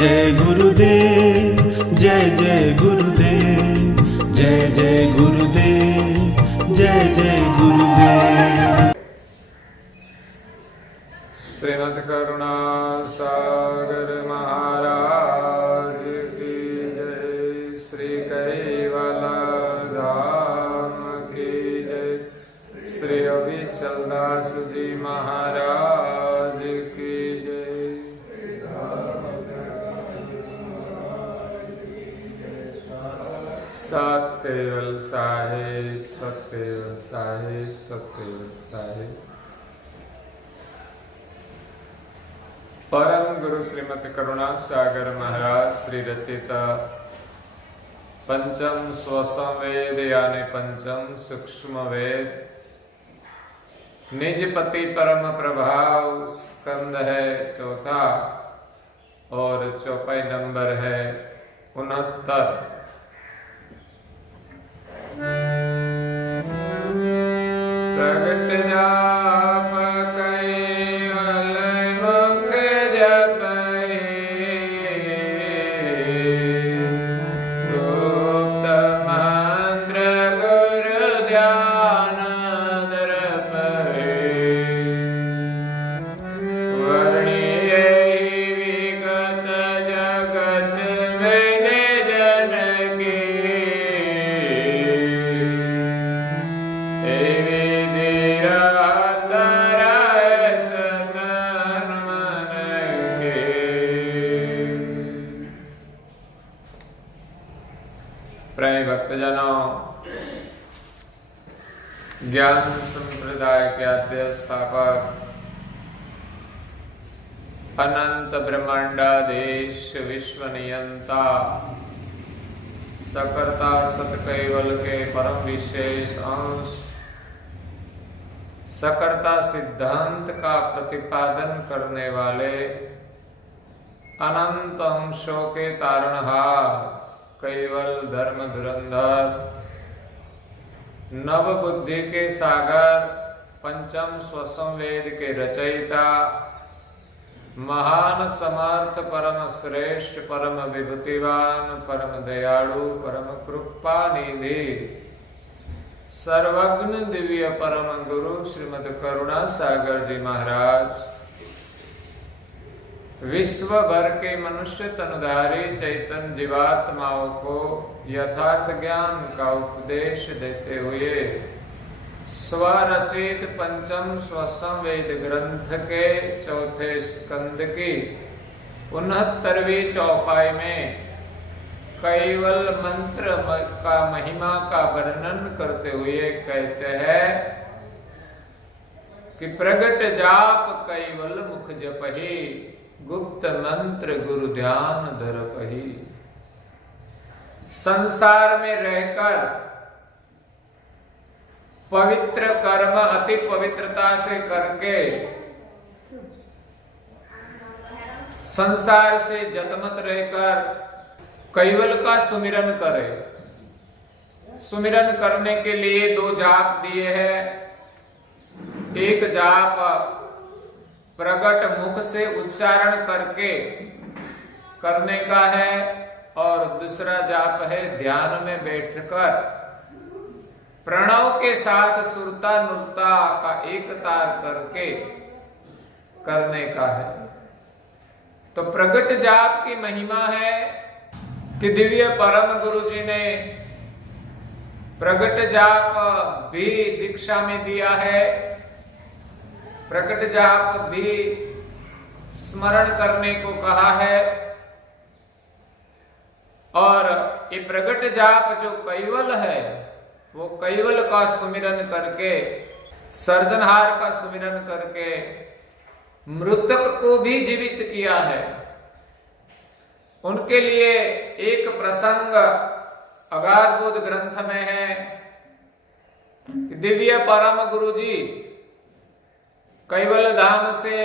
जय गुरुदेव, जय जय गुरुदेव, जय जय गुरुदेव, जय जय गुरुदेव। श्रीमद् करुणा सागर महाराज की जय। श्री कैवल धाम की जय। श्री अविचल दास जी महाराज की जय। सत केवल साहिब, सत केवल साहिब, सत केवल साहिब। परम गुरु श्रीमद् करुणा सागर महाराज श्री रचिता पंचम स्वसंवेद यानी पंचम सूक्ष्म वेद निजपति परम प्रभाव स्कंद है चौथा और चौपाई नंबर है 69। प्रगट जाप कैवल मुख जपै, गुप्त मंत्र गुरु ध्यान दर्पै, वर्णिय विगत जगत में जन की, प्रिय भक्तजनों, ज्ञान संप्रदाय के आद्य स्थापक अनंत ब्रह्मांडाधीश विश्व नियंता सकर्ता सतकैवल के परम विशेष अंश सकर्ता सिद्धांत का प्रतिपादन करने वाले अनंत अंशों के तारणहार कैवल धर्म धुरंधर नव बुद्धि के सागर पंचम स्वसंवेद के रचयिता महान समर्थ परम श्रेष्ठ परम विभूतिवान परम दयालु परम कृपा निधि सर्वज्ञ दिव्य परम गुरु श्रीमद् करुणा सागर जी महाराज विश्व भर के मनुष्य तनुधारी चैतन्य जीवात्माओं को यथार्थ ज्ञान का उपदेश देते हुए स्वरचित पंचम स्वसंवेद ग्रंथ के चौथे स्कंद की 69वीं चौपाई में कैवल मंत्र का महिमा का वर्णन करते हुए कहते हैं कि प्रगट जाप कैवल मुख जपहि, गुप्त मंत्र गुरु ध्यान धरपहि। संसार में रहकर पवित्र कर्म अति पवित्रता से करके संसार से जतमत रहकर कैवल का सुमिरन करे। सुमिरन करने के लिए 2 जाप दिए हैं। एक जाप प्रगट मुख से उच्चारण करके करने का है और दूसरा जाप है ध्यान में बैठकर प्रणव के साथ सुरता नुरता का एक तार करके करने का है। तो प्रगट जाप की महिमा है कि दिव्य परम गुरु जी ने प्रगट जाप भी दीक्षा में दिया है। प्रकट जाप भी स्मरण करने को कहा है और ये प्रकट जाप जो कैवल है वो कैवल का सुमिरन करके सर्जनहार का सुमिरन करके मृतक को भी जीवित किया है। उनके लिए एक प्रसंग अगाध बोध ग्रंथ में है। दिव्य परम गुरु जी कैवल धाम से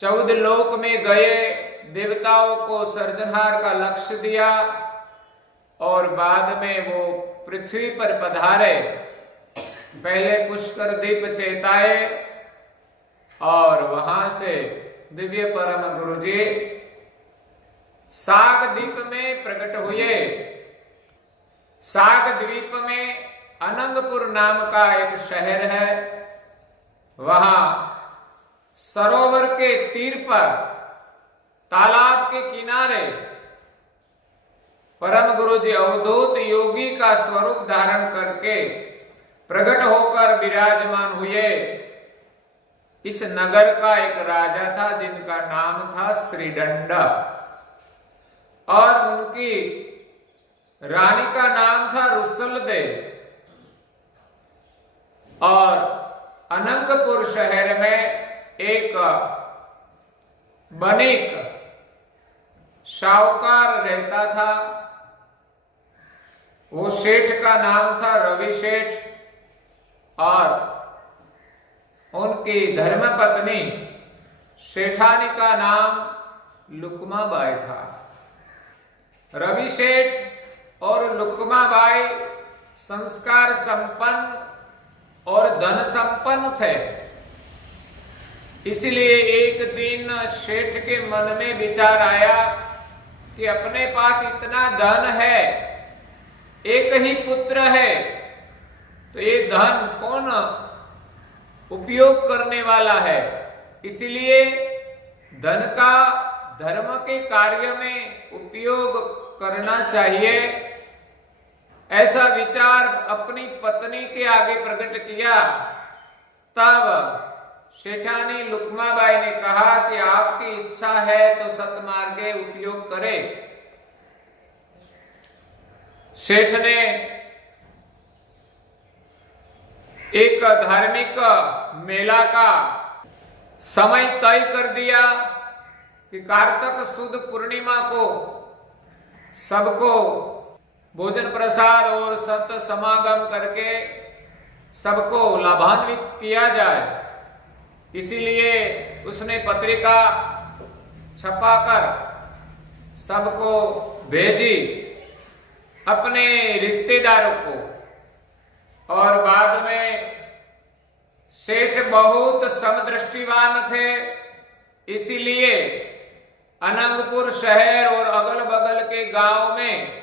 14 लोक में गए, देवताओं को सर्जनहार का लक्ष्य दिया और बाद में वो पृथ्वी पर पधारे। पहले पुष्कर दीप चेताए और वहां से दिव्य परम गुरु जी सागद्वीप में प्रकट हुए। सागद्वीप में अनंगपुर नाम का एक शहर है। वहां सरोवर के तीर पर, तालाब के किनारे परम गुरु जी अवधूत योगी का स्वरूप धारण करके प्रकट होकर विराजमान हुए। इस नगर का एक राजा था जिनका नाम था श्रीदंड, और उनकी रानी का नाम था रुसलदे। और अनंगपुर शहर में एक बणिक साहूकार रहता था। वो सेठ का नाम था रवि सेठ, और उनकी धर्मपत्नी सेठानी का नाम लुकमाबाई था। रवि सेठ और लुकमाबाई संस्कार संपन्न और धन संपन्न थे। इसलिए एक दिन सेठ के मन में विचार आया कि अपने पास इतना धन है, एक ही पुत्र है, तो ये धन कौन उपयोग करने वाला है। इसलिए धन का धर्म के कार्य में उपयोग करना चाहिए। ऐसा विचार अपनी पत्नी के आगे प्रकट किया। तब सेठानी लुकमाबाई ने कहा कि आपकी इच्छा है तो सतमार्गे उपयोग करे। सेठ ने एक धार्मिक मेला का समय तय कर दिया कि कार्तिक सुद पूर्णिमा को सबको भोजन प्रसाद और संत समागम करके सबको लाभान्वित किया जाए। इसीलिए उसने पत्रिका छपाकर सबको भेजी, अपने रिश्तेदारों को। और बाद में सेठ बहुत समदृष्टिवान थे, इसीलिए अनंगपुर शहर और अगल बगल के गांव में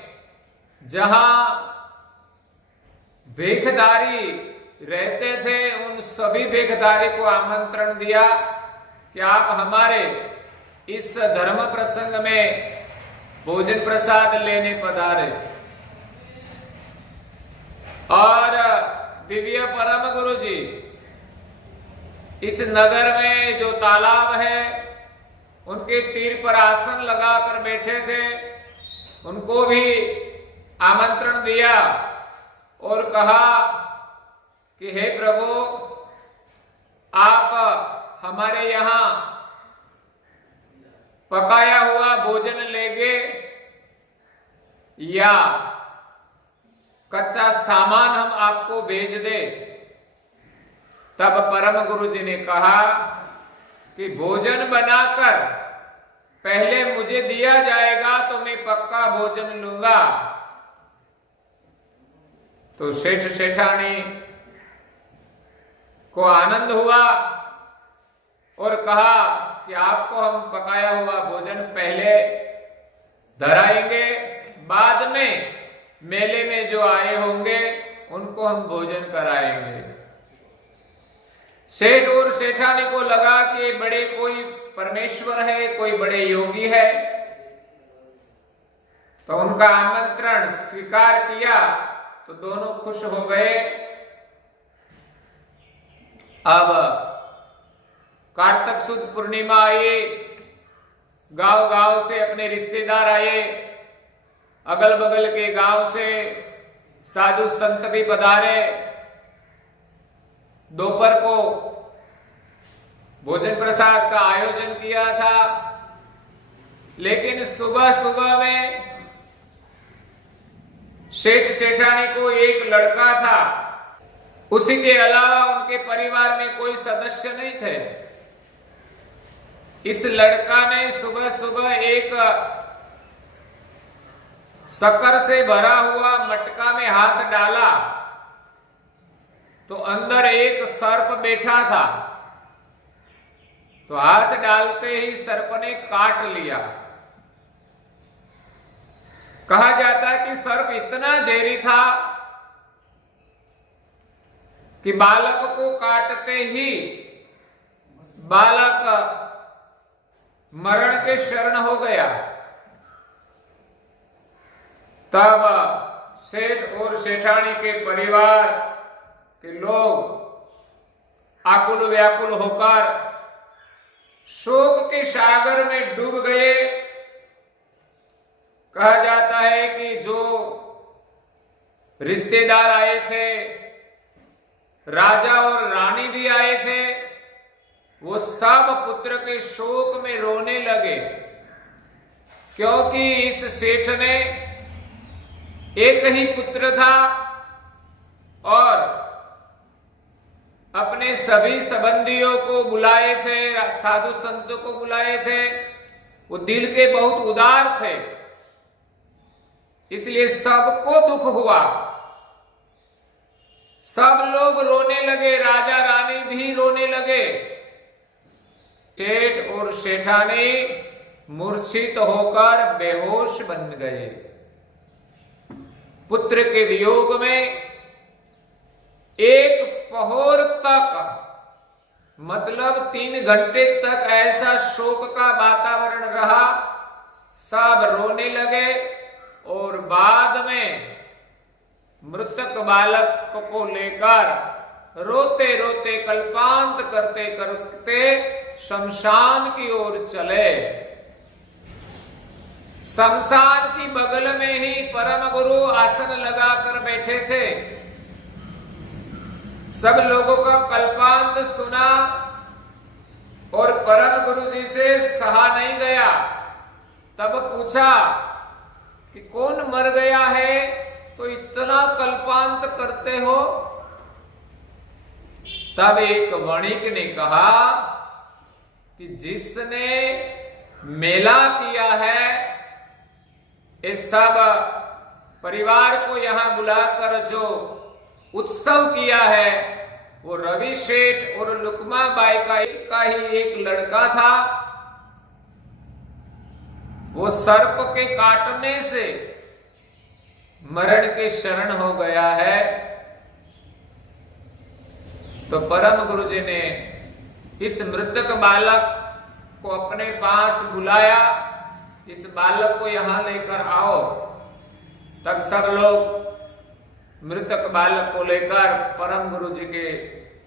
जहां भेखधारी रहते थे उन सभी भेखधारी को आमंत्रण दिया कि आप हमारे इस धर्म प्रसंग में भोजन प्रसाद लेने पधारे। और दिव्य परम गुरु जी इस नगर में जो तालाब है उनके तीर पर आसन लगाकर बैठे थे, उनको भी आमंत्रण दिया और कहा कि हे प्रभु, आप हमारे यहां पकाया हुआ भोजन लेंगे या कच्चा सामान हम आपको भेज दे। तब परम गुरु जी ने कहा कि भोजन बनाकर पहले मुझे दिया जाएगा तो मैं पक्का भोजन लूंगा। तो सेठ सेठानी को आनंद हुआ और कहा कि आपको हम पकाया हुआ भोजन पहले धराएंगे, बाद में मेले में जो आए होंगे उनको हम भोजन कराएंगे। सेठ और सेठानी को लगा कि बड़े कोई परमेश्वर है, कोई बड़े योगी है, तो उनका आमंत्रण स्वीकार किया तो दोनों खुश हो गए। अब कार्तिक सुद पूर्णिमा आई, गांव गांव से अपने रिश्तेदार आए, अगल बगल के गांव से साधु संत भी पधारे। दोपहर को भोजन प्रसाद का आयोजन किया था, लेकिन सुबह सुबह में सेठ सेठानी को एक लड़का था, उसी के अलावा उनके परिवार में कोई सदस्य नहीं थे। इस लड़का ने सुबह सुबह एक शक्कर से भरा हुआ मटका में हाथ डाला तो अंदर एक सर्प बैठा था। तो हाथ डालते ही सर्प ने काट लिया। कहा जाता है कि सर्प इतना जहरी था कि बालक को काटते ही बालक मरण के शरण हो गया। तब सेठ और सेठानी के परिवार के लोग आकुल व्याकुल होकर शोक के सागर में डूब गए। कहा जाता है कि जो रिश्तेदार आए थे, राजा और रानी भी आए थे, वो सब पुत्र के शोक में रोने लगे, क्योंकि इस सेठ ने एक ही पुत्र था और अपने सभी संबंधियों को बुलाए थे, साधु संतों को बुलाए थे। वो दिल के बहुत उदार थे, इसलिए सबको दुख हुआ, सब लोग रोने लगे, राजा रानी भी रोने लगे। सेठ और सेठानी मूर्छित होकर बेहोश बन गए। पुत्र के वियोग में एक पहर तक, मतलब 3 घंटे तक ऐसा शोक का वातावरण रहा। सब रोने लगे और बाद में मृतक बालक को लेकर रोते रोते कल्पांत करते करते शमशान की ओर चले। शमशान की बगल में ही परम गुरु आसन लगाकर बैठे थे। सब लोगों का कल्पांत सुना और परम गुरु जी से सहा नहीं गया। तब पूछा कि कौन मर गया है तो इतना कल्पांत करते हो? तब एक वणिक ने कहा कि जिसने मेला किया है, इस सब परिवार को यहां बुलाकर जो उत्सव किया है, वो रवि सेठ और लुकमा बाई का ही एक लड़का था। वो सर्प के काटने से मरण के शरण हो गया है। तो परम गुरु जी ने इस मृतक बालक को अपने पास बुलाया, इस बालक को यहां लेकर आओ। तब सब लोग मृतक बालक को लेकर परम गुरु जी के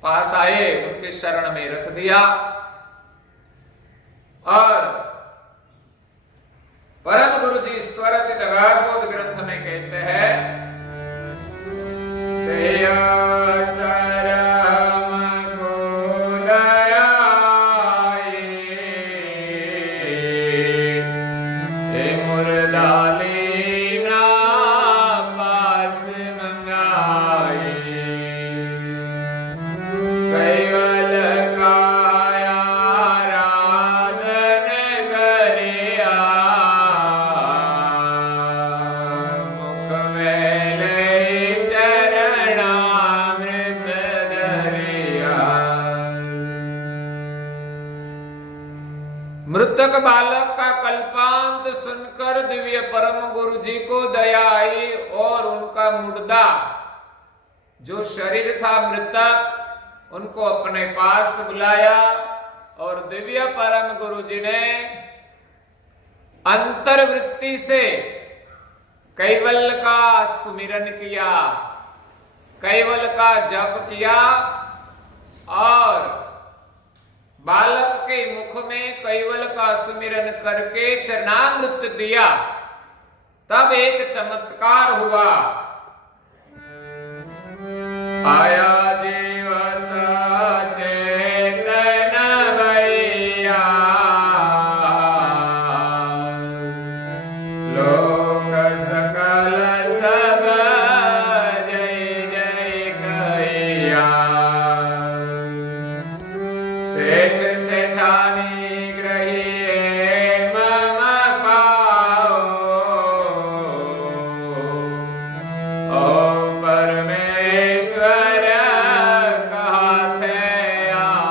पास आए, उनके शरण में रख दिया। और परम गुरु जी स्वरचित भागवत ग्रंथ में कहते हैं, मृतक बालक का कल्पांत सुनकर दिव्य परम गुरु जी को दया आई और उनका मुर्दा जो शरीर था मृतक, उनको अपने पास बुलाया और दिव्य परम गुरु जी ने अंतर्वृत्ति से कैवल्य का सुमिरन किया, कैवल्य का जप किया और बालक के मुख में कैवल्य का सुमिरन करके चरणामृत दिया। तब एक चमत्कार हुआ। आया जीव सचेतन भैया, लोक सकल सब जय जय कहिया। सेठ सेठानी ग्रहिए मम पाओ, ओ परमेश्वर कहते आओ।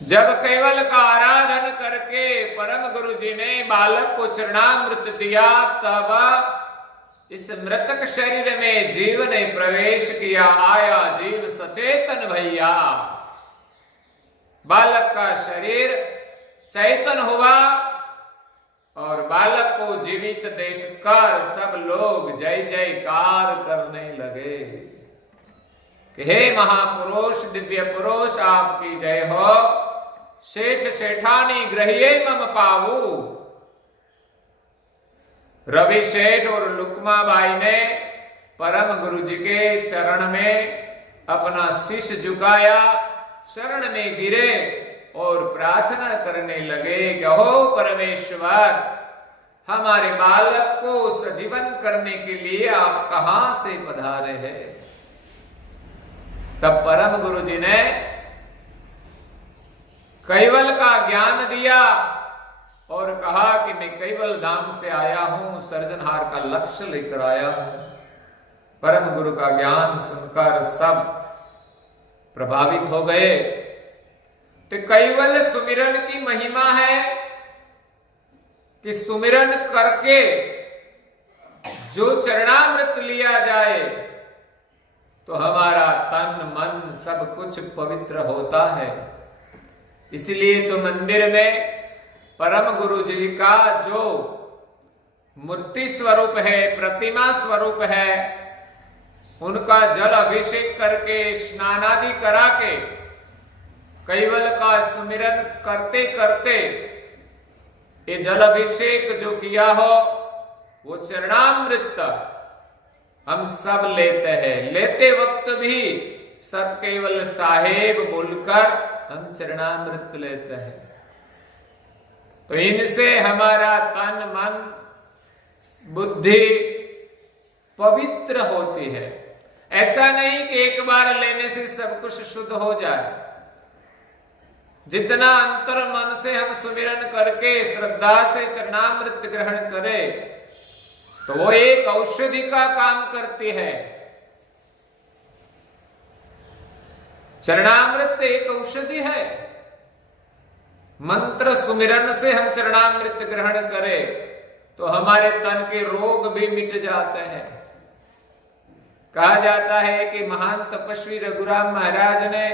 जब केवल का आराधन करके परम गुरु जी ने बालक को चरणामृत दिया, तब इस मृतक शरीर में जीव ने प्रवेश किया। आया जीव सचेतन भैया, बालक का शरीर चैतन हुआ और बालक को जीवित देखकर सब लोग जय जयकार करने लगे कि हे महापुरुष, दिव्य पुरुष, आपकी जय हो। सेठ सेठानी ग्रहिए मम पाऊ। रवि सेठ और लुकमाबाई ने परम गुरु जी के चरण में अपना शीश झुकाया, शरण में गिरे और प्रार्थना करने लगे कि हो परमेश्वर, हमारे बालक को सजीवन करने के लिए आप कहां से पधारे हैं। तब परम गुरु जी ने कैवल का ज्ञान दिया और कहा कि मैं कैवल धाम से आया हूं, सर्जनहार का लक्ष्य लेकर आया हूं। परम गुरु का ज्ञान सुनकर सब प्रभावित हो गए। तो कैवल सुमिरन की महिमा है कि सुमिरन करके जो चरणामृत लिया जाए तो हमारा तन मन सब कुछ पवित्र होता है। इसलिए तो मंदिर में परम गुरु जी का जो मूर्ति स्वरूप है, प्रतिमा स्वरूप है, उनका जल अभिषेक करके स्नान आदि करा के कैवल का सुमिरन करते करते ये जल अभिषेक जो किया हो वो चरणामृत हम सब लेते हैं। लेते वक्त भी सत केवल साहेब बोलकर हम चरणामृत लेते हैं। तो इनसे हमारा तन मन बुद्धि पवित्र होती है। ऐसा नहीं कि एक बार लेने से सब कुछ शुद्ध हो जाए। जितना अंतर मन से हम सुमिरन करके श्रद्धा से चरणामृत ग्रहण करें तो वो एक औषधि का काम करती है। चरणामृत एक औषधि है। मंत्र सुमिरन से हम चरणामृत ग्रहण करें तो हमारे तन के रोग भी मिट जाते हैं। कहा जाता है कि महान तपस्वी रघुराम महाराज ने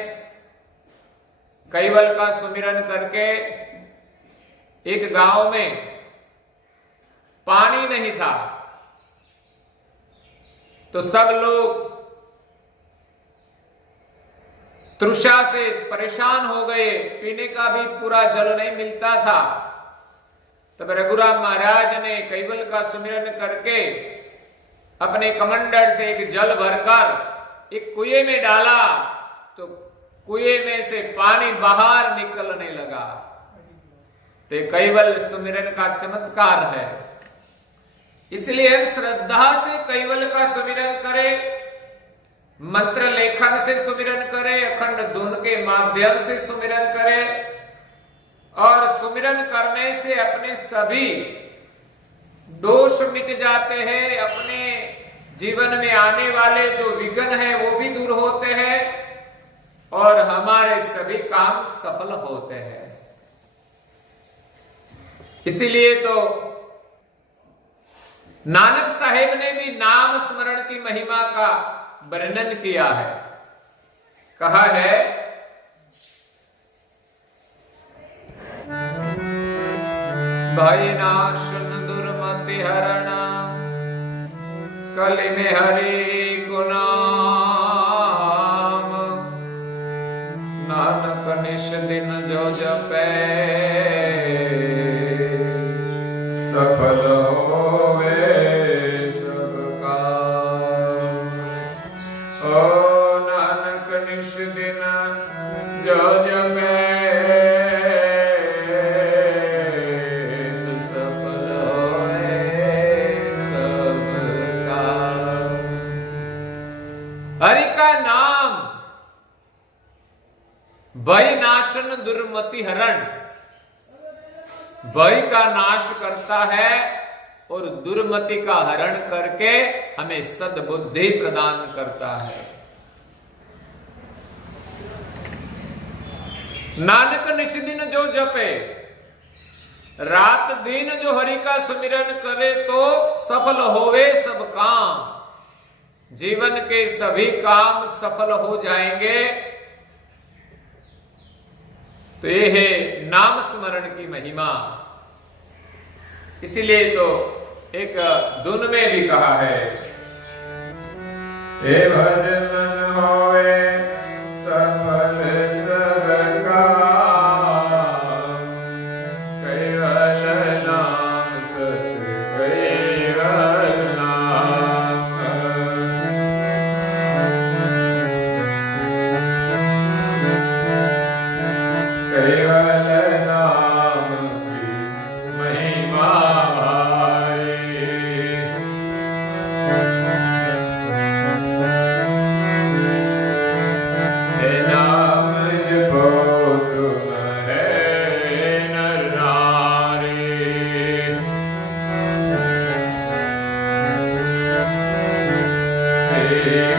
कैवल का सुमिरन करके एक गांव में पानी नहीं था तो सब लोग तृषा से परेशान हो गए, पीने का भी पूरा जल नहीं मिलता था। तब रघुराम महाराज ने कैवल का सुमिरन करके अपने कमंडल से एक जल भरकर एक कुएं में डाला तो कुएं में से पानी बाहर निकलने लगा। तो कैवल सुमिरन का चमत्कार है। इसलिए हम श्रद्धा से कैवल का सुमिरन करें, मंत्र लेखन से सुमिरन करें, अखंड धुन के माध्यम से सुमिरन करें और सुमिरन करने से अपने सभी दोष मिट जाते हैं। अपने जीवन में आने वाले जो विघ्न है वो भी दूर होते हैं और हमारे सभी काम सफल होते हैं। इसीलिए तो नानक साहेब ने भी नाम स्मरण की महिमा का वर्णन किया है। कहा है भय नाशन दुर्मति हरण कलि में हरि गुनाम नानक निश दिन जो जपे सफल होवे सब काम। ओ नानक निश दिन जो जपे सफल होवे सब काम। हरि का नाम भय नाशन दुर्मति हरण, भय का नाश करता है और दुर्मति का हरण करके हमें सद्बुद्धि प्रदान करता है। नानक निश दिन जो जपे, रात दिन जो हरि का सुमिरन करे तो सफल होवे सब काम, जीवन के सभी काम सफल हो जाएंगे। तो ये है नाम स्मरण की महिमा। इसीलिए तो एक धुन में भी कहा है, हे भजन होवे सफल सब काम, केवल नाम सत केवल नाम। केवल नाम की महिमा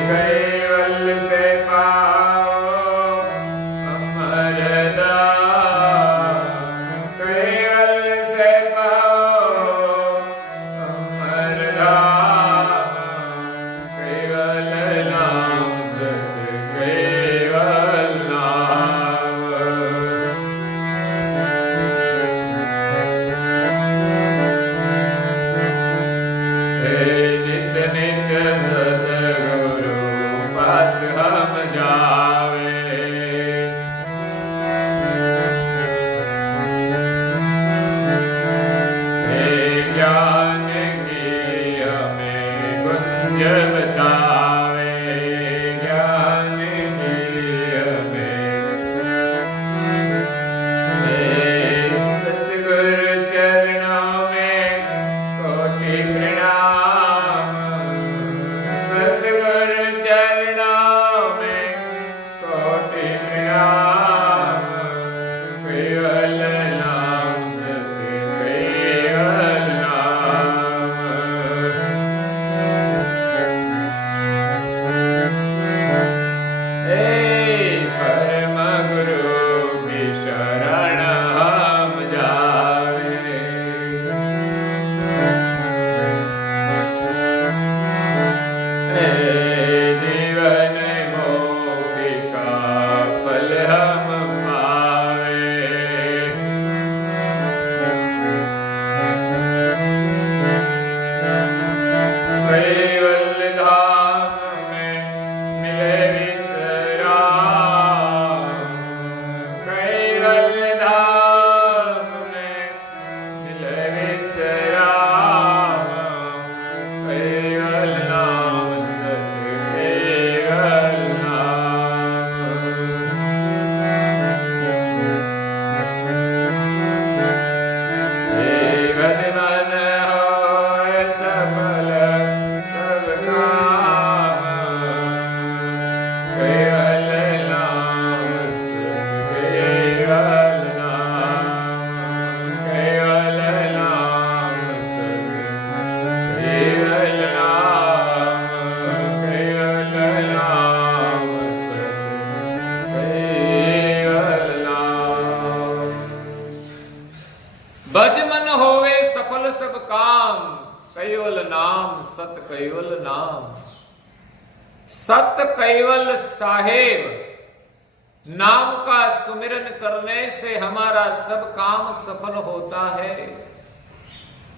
कैवल से पाओ अमरदान, कैवल से पाओ अमरदान, केवल नाम सत केवल नाम। नित नित सद्गुरु पास हम जावे, ज्ञान की हमें गुंज बतावे, ज्ञान की हमें। सतगुरु चरणों में कोटि प्रणाम, सतगुरु चरणों में कोटि प्रणाम, केवल नाम सत केवल नाम। हे परम गुरु की शरण हम जावे, जीवन मोक्ष का फल हम पावे। कैवल धाम में मिले विश्राम, कैवल धाम में मिले विश्राम, केवल नाम सत केवल नाम। हे भजन होए सफल सब काम, केवल नाम सत केवल नाम, केवल नाम सत केवल नाम, केवल नाम सत केवल नाम। भज मन होवे सफल सब काम, केवल नाम सत केवल नाम। सत केवल साहेब नाम का सुमिरन करने से हमारा सब काम सफल होता है।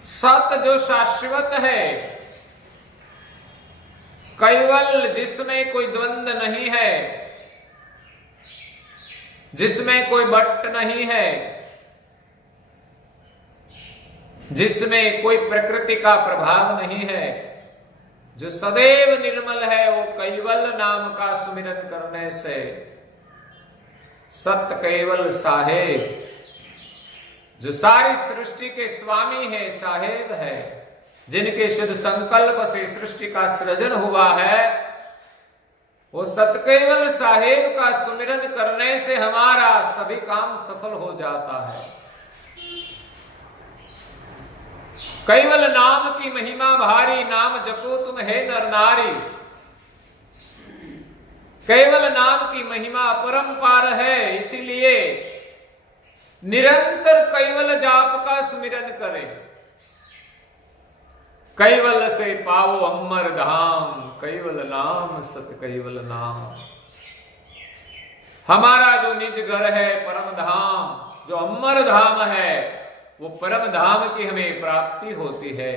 सत जो शाश्वत है, केवल जिसमें कोई द्वंद नहीं है, जिसमें कोई बट नहीं है, जिसमें कोई प्रकृति का प्रभाव नहीं है, जो सदैव निर्मल है, वो केवल नाम का सुमिरन करने से सत केवल साहेब, जो सारी सृष्टि के स्वामी है, साहेब है, जिनके शुद्ध संकल्प से सृष्टि का सृजन हुआ है, वो सत केवल साहेब का सुमिरन करने से हमारा सभी काम सफल हो जाता है। केवल नाम की महिमा भारी, नाम जपो तुम है नर नारी। केवल नाम की महिमा अपरंपार है, इसीलिए निरंतर कैवल जाप का स्मरण करें। कैवल से पाओ अमर धाम, कैवल नाम सत कैवल नाम। हमारा जो निज घर है परम धाम, जो अमर धाम है, वो परम धाम की हमें प्राप्ति होती है।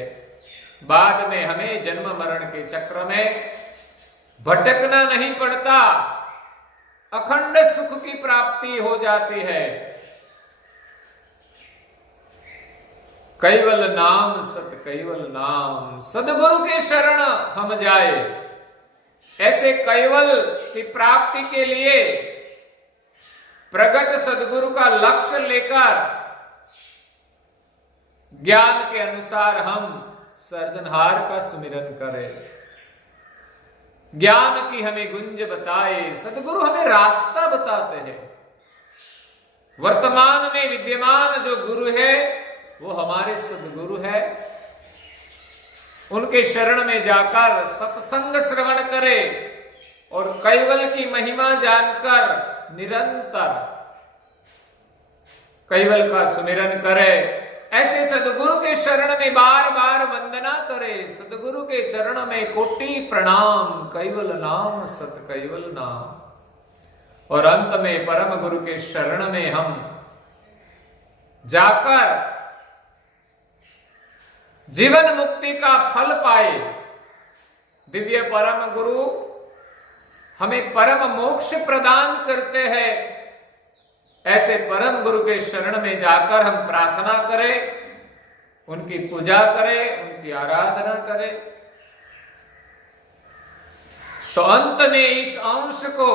बाद में हमें जन्म मरण के चक्र में भटकना नहीं पड़ता, अखंड सुख की प्राप्ति हो जाती है। कैवल नाम सत कैवल नाम, सदगुरु के शरण हम जाए। ऐसे कैवल की प्राप्ति के लिए प्रगट सदगुरु का लक्ष्य लेकर ज्ञान के अनुसार हम सर्जनहार का सुमिरन करें। ज्ञान की हमें गुंज बताए, सदगुरु हमें रास्ता बताते हैं। वर्तमान में विद्यमान जो गुरु है वो हमारे सदगुरु है। उनके शरण में जाकर सत्संग श्रवण करें और कैवल की महिमा जानकर निरंतर कैवल का सुमिरन करें। ऐसे सदगुरु के शरण में बार बार वंदना करे। सदगुरु के चरण में कोटि प्रणाम, कैवल नाम सत कैवल नाम। और अंत में परम गुरु के शरण में हम जाकर जीवन मुक्ति का फल पाए। दिव्य परम गुरु हमें परम मोक्ष प्रदान करते हैं। ऐसे परम गुरु के शरण में जाकर हम प्रार्थना करें, उनकी पूजा करें, उनकी आराधना करें। तो अंत में इस अंश को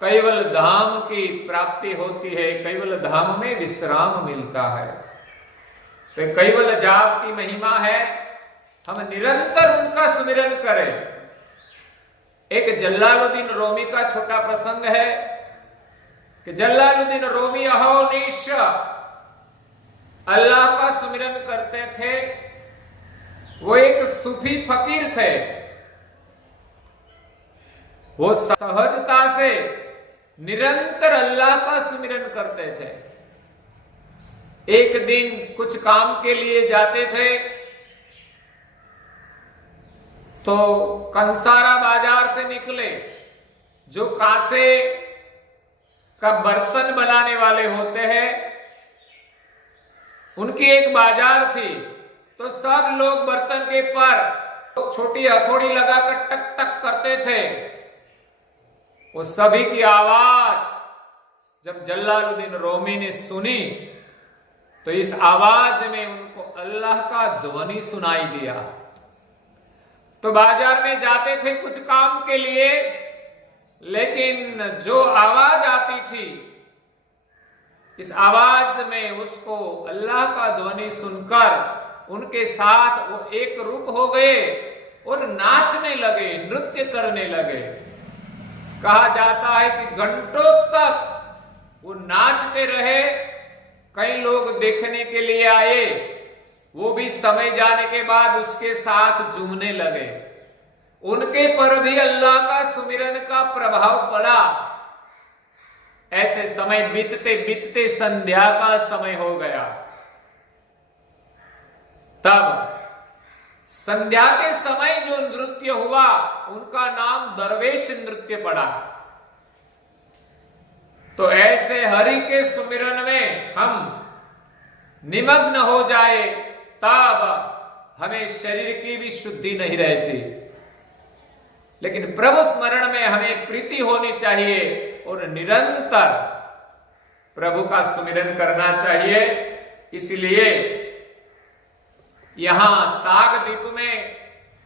कैवल धाम की प्राप्ति होती है, कैवल धाम में विश्राम मिलता है। तो कैवल जाप की महिमा है, हम निरंतर उनका सुमिरन करें। एक जलालुद्दीन रूमी का छोटा प्रसंग है कि जलालुद्दीन रूमी अहोनिश अल्लाह का सुमिरन करते थे। वो एक सूफी फकीर थे। वो सहजता से निरंतर अल्लाह का सुमिरन करते थे। एक दिन कुछ काम के लिए जाते थे तो कंसारा बाजार से निकले। जो कांसे का बर्तन बनाने वाले होते हैं, उनकी एक बाजार थी। तो सब लोग बर्तन के पर छोटी हथौड़ी लगाकर टक टक करते थे। वो सभी की आवाज जब जलालुद्दीन रूमी ने सुनी तो इस आवाज में उनको अल्लाह का ध्वनि सुनाई दिया। तो बाजार में जाते थे कुछ काम के लिए, लेकिन जो आवाज आती थी, इस आवाज में उसको अल्लाह का ध्वनि सुनकर उनके साथ वो एक रूप हो गए और नाचने लगे, नृत्य करने लगे। कहा जाता है कि घंटों तक वो नाचते रहे। कई लोग देखने के लिए आए, वो भी समय जाने के बाद उसके साथ झूमने लगे। उनके पर भी अल्लाह का सुमिरन का प्रभाव पड़ा। ऐसे समय बीतते बीतते संध्या का समय हो गया। तब संध्या के समय जो नृत्य हुआ उनका नाम दरवेश नृत्य पड़ा। तो ऐसे हरि के सुमिरन में हम निमग्न हो जाए तब हमें शरीर की भी शुद्धि नहीं रहती। लेकिन प्रभु स्मरण में हमें प्रीति होनी चाहिए और निरंतर प्रभु का सुमिरन करना चाहिए। इसलिए यहां सागदीप में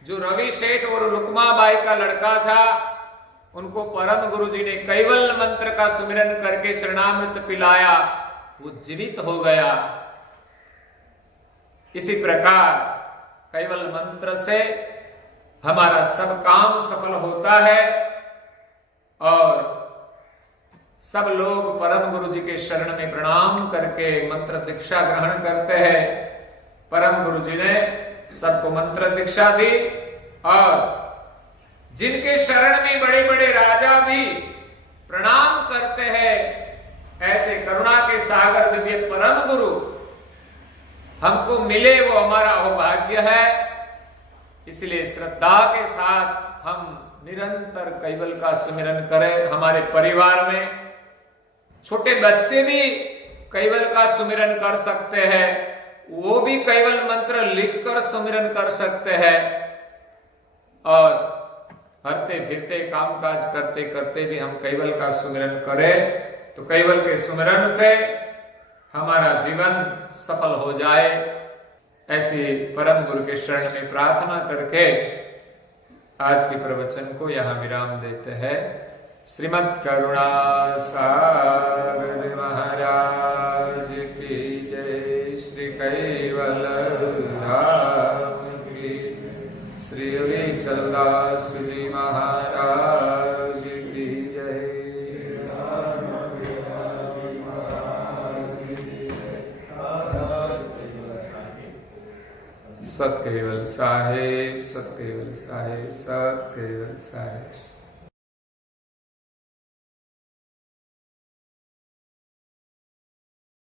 जो रवि सेठ और लुकमा बाई का लड़का था, उनको परम गुरु जी ने कैवल मंत्र का सुमिरन करके चरणामृत पिलाया, वो जीवित हो गया। इसी प्रकार कैवल मंत्र से हमारा सब काम सफल होता है और सब लोग परम गुरु जी के शरण में प्रणाम करके मंत्र दीक्षा ग्रहण करते हैं। परम गुरु जी ने सबको मंत्र दीक्षा दी और जिनके शरण में बड़े बड़े राजा भी प्रणाम करते हैं, ऐसे करुणा के सागर दिव्य परम गुरु हमको मिले, वो हमारा अहोभाग्य है। इसलिए श्रद्धा के साथ हम निरंतर कैवल का सुमिरन करें। हमारे परिवार में छोटे बच्चे भी कैवल का सुमिरन कर सकते हैं, वो भी कैवल मंत्र लिखकर सुमिरन कर सकते हैं। और हरते फिरते कामकाज करते करते भी हम कैवल का सुमिरन करें तो कैवल के सुमिरन से हमारा जीवन सफल हो जाए। ऐसी परम गुरु के शरण में प्रार्थना करके आज के प्रवचन को यहाँ विराम देते हैं। श्रीमद् करुणा सागर महाराज की जय। श्री कैवल धाम की, श्री अविचल दास जी महाराज की जय। सत केवल साहेब, सत केवल साहेब, सत केवल साहेब।